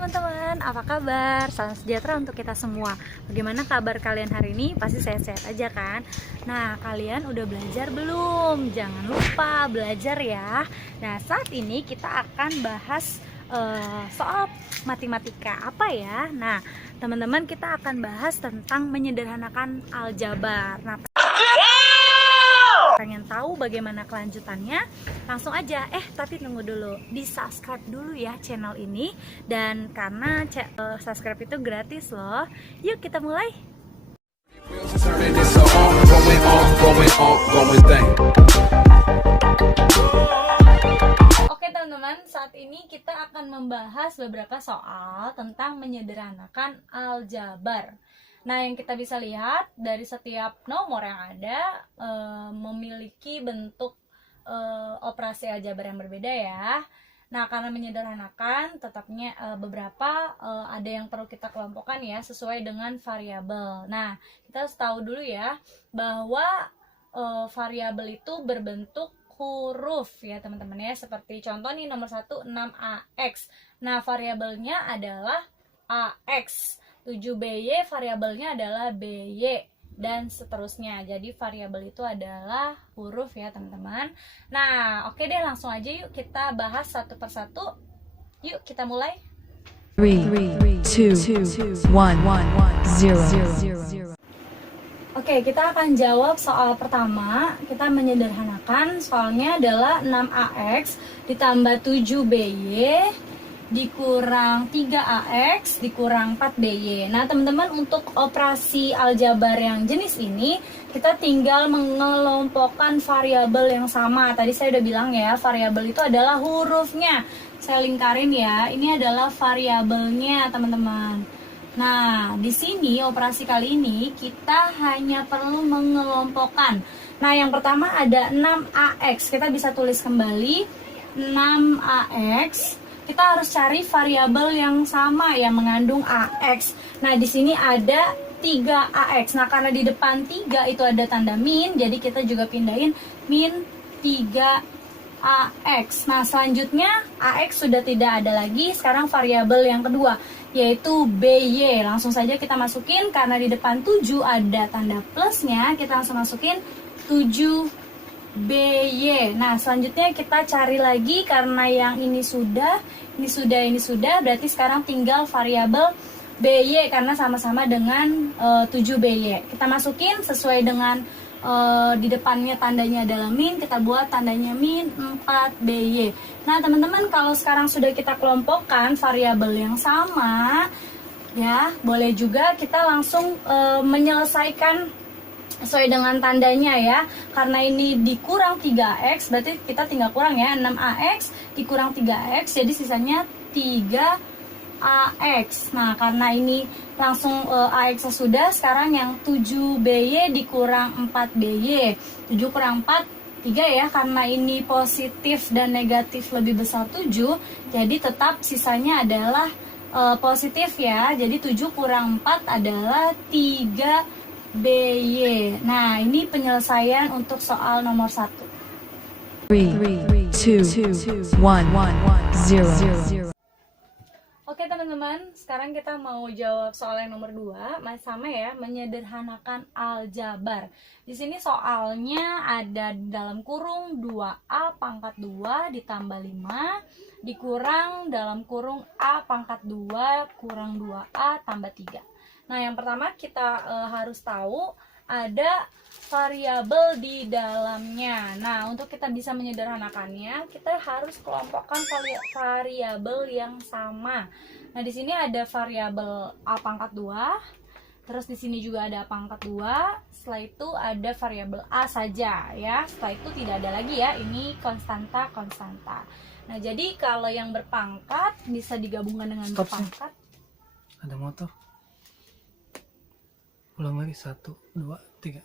teman-teman, apa kabar? Salam sejahtera untuk kita semua. Bagaimana kabar kalian hari ini? Pasti sehat-sehat aja kan? Nah, kalian udah belajar belum? Jangan lupa belajar ya. Nah, saat ini kita akan bahas soal matematika. Apa ya? Nah, teman-teman, kita akan bahas tentang menyederhanakan aljabar. Nah, pengen tahu bagaimana kelanjutannya, langsung aja. Tapi tunggu dulu, di subscribe dulu ya channel ini. Dan karena subscribe itu gratis loh. Yuk kita mulai. Oke teman-teman, saat ini kita akan membahas beberapa soal tentang menyederhanakan aljabar. Nah, yang kita bisa lihat dari setiap nomor yang ada memiliki bentuk operasi aljabar yang berbeda ya. Nah, karena menyederhanakan, tetapnya beberapa ada yang perlu kita kelompokkan ya sesuai dengan variabel. Nah, kita harus tahu dulu ya bahwa variabel itu berbentuk huruf ya teman-teman ya. Seperti contoh nih nomor 1 6AX. Nah, variabelnya adalah AX. 7BY variabelnya adalah BY dan seterusnya. Jadi variabel itu adalah huruf ya teman-teman. Nah, oke deh, langsung aja yuk kita bahas satu persatu. Yuk kita mulai. 3, 2, 1, 0. Oke, kita akan jawab soal pertama. Kita menyederhanakan, soalnya adalah 6AX ditambah 7BY dikurang 3AX dikurang 4BY. Nah teman-teman, untuk operasi aljabar yang jenis ini kita tinggal mengelompokkan variabel yang sama. Tadi saya udah bilang ya, variabel itu adalah hurufnya. Saya lingkarin ya, ini adalah variabelnya teman-teman. Nah di sini operasi kali ini kita hanya perlu mengelompokkan. Nah yang pertama ada 6AX, kita bisa tulis kembali 6AX. Kita harus cari variabel yang sama yang mengandung AX. Nah, di sini ada 3AX. Nah, karena di depan 3 itu ada tanda min, jadi kita juga pindahin min 3AX. Nah, selanjutnya AX sudah tidak ada lagi. Sekarang variabel yang kedua, yaitu BY. Langsung saja kita masukin, karena di depan 7 ada tanda plusnya, kita langsung masukin 7BY. Nah, selanjutnya kita cari lagi, karena yang ini sudah, berarti sekarang tinggal variabel BY karena sama-sama dengan 7BY. Kita masukin sesuai dengan di depannya tandanya adalah min, kita buat tandanya min 4BY. Nah, teman-teman, kalau sekarang sudah kita kelompokkan variabel yang sama, ya, boleh juga kita langsung menyelesaikan sesuai dengan tandanya ya. Karena ini dikurang 3X, berarti kita tinggal kurang ya, 6AX dikurang 3X, jadi sisanya 3AX. Nah, karena ini langsung AX sudah, sekarang yang 7BY dikurang 4BY. 7 kurang 4, 3 ya, karena ini positif dan negatif lebih besar 7, jadi tetap sisanya adalah positif ya. Jadi 7 kurang 4 adalah 3BY. Nah, ini penyelesaian untuk soal nomor 1. 3, 2, 1, 0. Oke teman-teman, sekarang kita mau jawab soal yang nomor 2. Masih sama ya, menyederhanakan aljabar. Di sini soalnya ada dalam kurung 2A pangkat 2 ditambah 5 dikurang dalam kurung A pangkat 2 kurang 2A tambah 3. Nah, yang pertama kita harus tahu ada variabel di dalamnya. Nah, untuk kita bisa menyederhanakannya, kita harus kelompokkan variabel yang sama. Nah, di sini ada variabel A pangkat 2, terus di sini juga ada A pangkat 2, setelah itu ada variabel A saja ya. Setelah itu tidak ada lagi ya, ini konstanta. Nah, jadi kalau yang berpangkat bisa digabungkan dengan berpangkat. Ada motor. Ulang lagi, 1, 2, 3.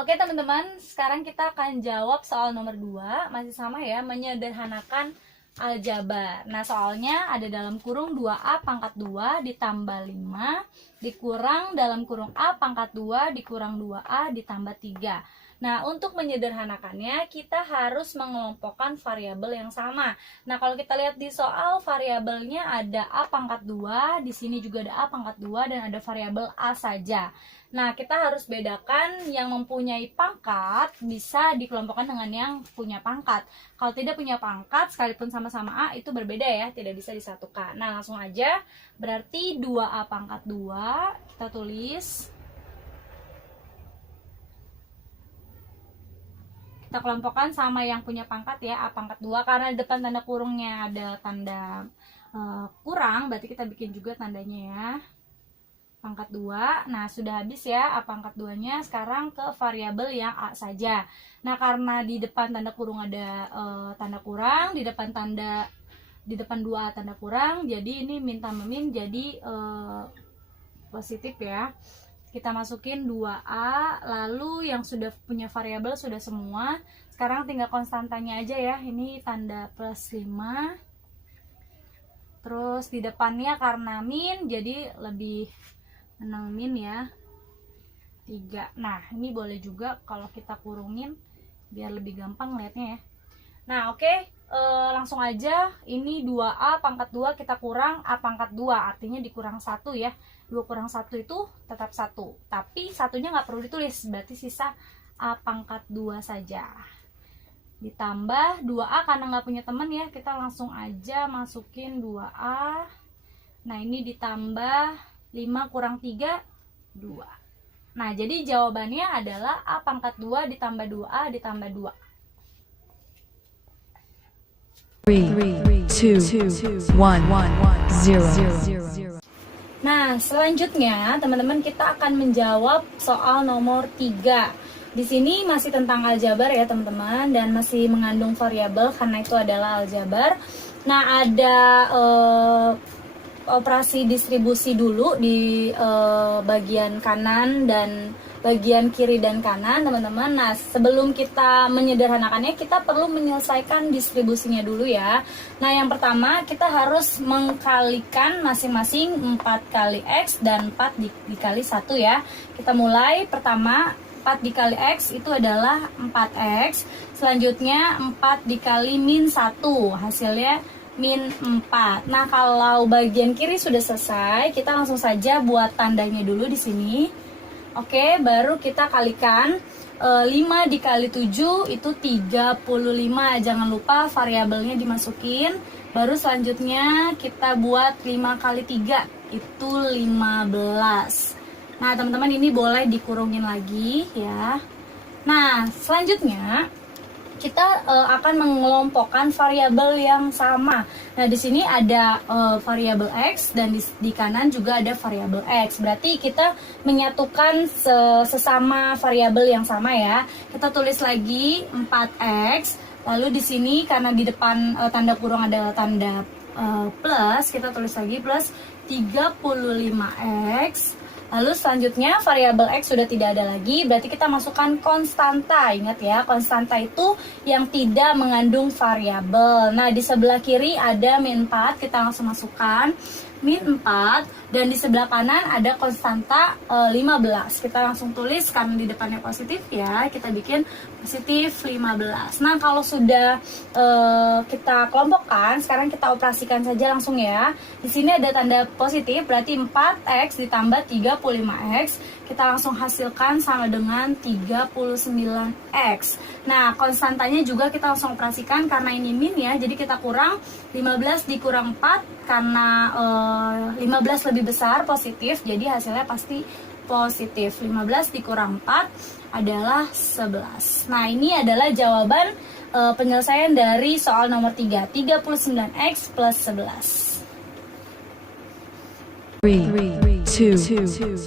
Oke teman-teman, sekarang kita akan jawab soal nomor 2. Masih sama ya, menyederhanakan aljabar. Nah, soalnya ada dalam kurung 2A pangkat 2 ditambah 5 dikurang dalam kurung A pangkat 2 dikurang 2A ditambah 3. Nah, untuk menyederhanakannya, kita harus mengelompokkan variabel yang sama. Nah, kalau kita lihat di soal, variabelnya ada A pangkat 2, di sini juga ada A pangkat 2, dan ada variabel A saja. Nah, kita harus bedakan yang mempunyai pangkat bisa dikelompokkan dengan yang punya pangkat. Kalau tidak punya pangkat, sekalipun sama-sama A, itu berbeda ya, tidak bisa disatukan. Nah, langsung aja, berarti 2A pangkat 2, kita tulis. Kita kelompokkan sama yang punya pangkat ya, A pangkat 2, karena di depan tanda kurungnya ada tanda kurang, berarti kita bikin juga tandanya ya, pangkat 2. Nah, sudah habis ya A pangkat 2 nya, sekarang ke variabel yang A saja. Nah, karena di depan tanda kurung ada tanda kurang, di depan 2A tanda kurang, jadi ini min tambah min jadi positif ya. Kita masukin 2A, lalu yang sudah punya variabel sudah semua. Sekarang tinggal konstantanya aja ya, ini tanda plus 5. Terus di depannya karena min, jadi lebih menang min ya, 3. Nah, ini boleh juga kalau kita kurungin, biar lebih gampang lihatnya ya. Nah, oke. Langsung aja, ini 2A pangkat 2 kita kurang A pangkat 2, artinya dikurang 1 ya. 2 kurang 1 itu tetap 1, tapi satunya nggak perlu ditulis, berarti sisa A pangkat 2 saja. Ditambah 2A, karena nggak punya teman ya, kita langsung aja masukin 2A. Nah, ini ditambah 5 kurang 3, 2. Nah, jadi jawabannya adalah A pangkat 2 ditambah 2A ditambah 2. 3, 2, 1, 0. Nah, selanjutnya teman-teman kita akan menjawab soal nomor 3. Di sini masih tentang aljabar ya teman-teman, dan masih mengandung variabel karena itu adalah aljabar. Nah, ada operasi distribusi dulu di bagian kanan dan bagian kiri dan kanan teman-teman. Nah, sebelum kita menyederhanakannya, kita perlu menyelesaikan distribusinya dulu ya. Nah, yang pertama kita harus mengkalikan masing-masing 4 kali X dan 4 dikali 1 ya. Kita mulai, pertama 4 dikali X itu adalah 4X. Selanjutnya 4 dikali min 1, hasilnya min 4. Nah, kalau bagian kiri sudah selesai, kita langsung saja buat tandanya dulu di sini. Oke, baru kita kalikan 5 dikali 7 itu 35. Jangan lupa variabelnya dimasukin. Baru selanjutnya kita buat 5 kali 3 itu 15. Nah, teman-teman ini boleh dikurungin lagi ya. Nah, selanjutnya kita akan mengelompokkan variabel yang sama. Nah, di sini ada variabel X dan di kanan juga ada variabel X. Berarti kita menyatukan sesama variabel yang sama ya. Kita tulis lagi 4X. Lalu di sini karena di depan tanda kurung ada tanda plus, kita tulis lagi plus 35X. Lalu selanjutnya variabel X sudah tidak ada lagi, berarti kita masukkan konstanta. Ingat ya, konstanta itu yang tidak mengandung variabel. Nah, di sebelah kiri ada min 4, kita langsung masukkan min 4. Dan di sebelah kanan ada konstanta 15. Kita langsung tulis karena di depannya positif ya, kita bikin positif 15. Nah, kalau sudah kita kelompokkan, sekarang kita operasikan saja langsung ya. Di sini ada tanda positif, berarti 4X ditambah 35X. Kita langsung hasilkan sama dengan 39X. Nah, konstantanya juga kita langsung operasikan karena ini min ya, jadi kita kurang 15 dikurang 4 karena 15 lebih besar positif, jadi hasilnya pasti positif. 15 dikurang 4 adalah 11. Nah, ini adalah jawaban penyelesaian dari soal nomor 3, 39X plus 11. 3, 2, 1, 0.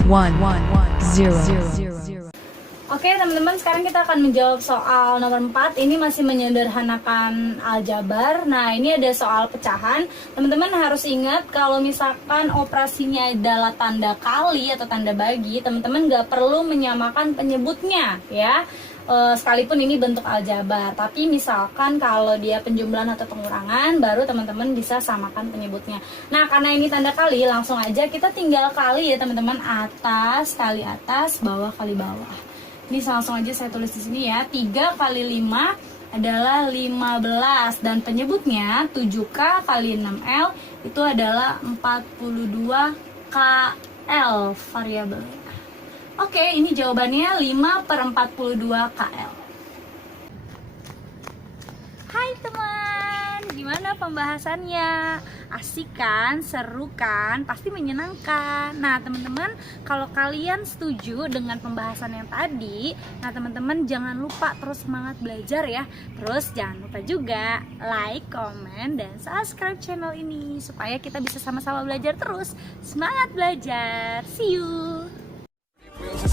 Oke teman-teman, sekarang kita akan menjawab soal nomor 4. Ini masih menyederhanakan aljabar. Nah, ini ada soal pecahan. Teman-teman harus ingat kalau misalkan operasinya adalah tanda kali atau tanda bagi, teman-teman nggak perlu menyamakan penyebutnya ya. Sekalipun ini bentuk aljabar, tapi misalkan kalau dia penjumlahan atau pengurangan, baru teman-teman bisa samakan penyebutnya. Nah, karena ini tanda kali, langsung aja kita tinggal kali ya teman-teman, atas kali atas, bawah kali bawah. Ini langsung aja saya tulis di sini ya. 3 kali 5 adalah 15 dan penyebutnya 7K kali 6L itu adalah 42 KL variabelnya. Oke, ini jawabannya 5/42 KL. Hai teman, gimana pembahasannya? Asik kan? Seru kan? Pasti menyenangkan. Nah teman-teman, kalau kalian setuju dengan pembahasan yang tadi, nah teman-teman jangan lupa terus semangat belajar ya. Terus jangan lupa juga like, comment, dan subscribe channel ini supaya kita bisa sama-sama belajar terus. Semangat belajar, see you!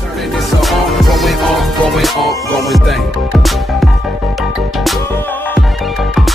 Turning this on, going thing.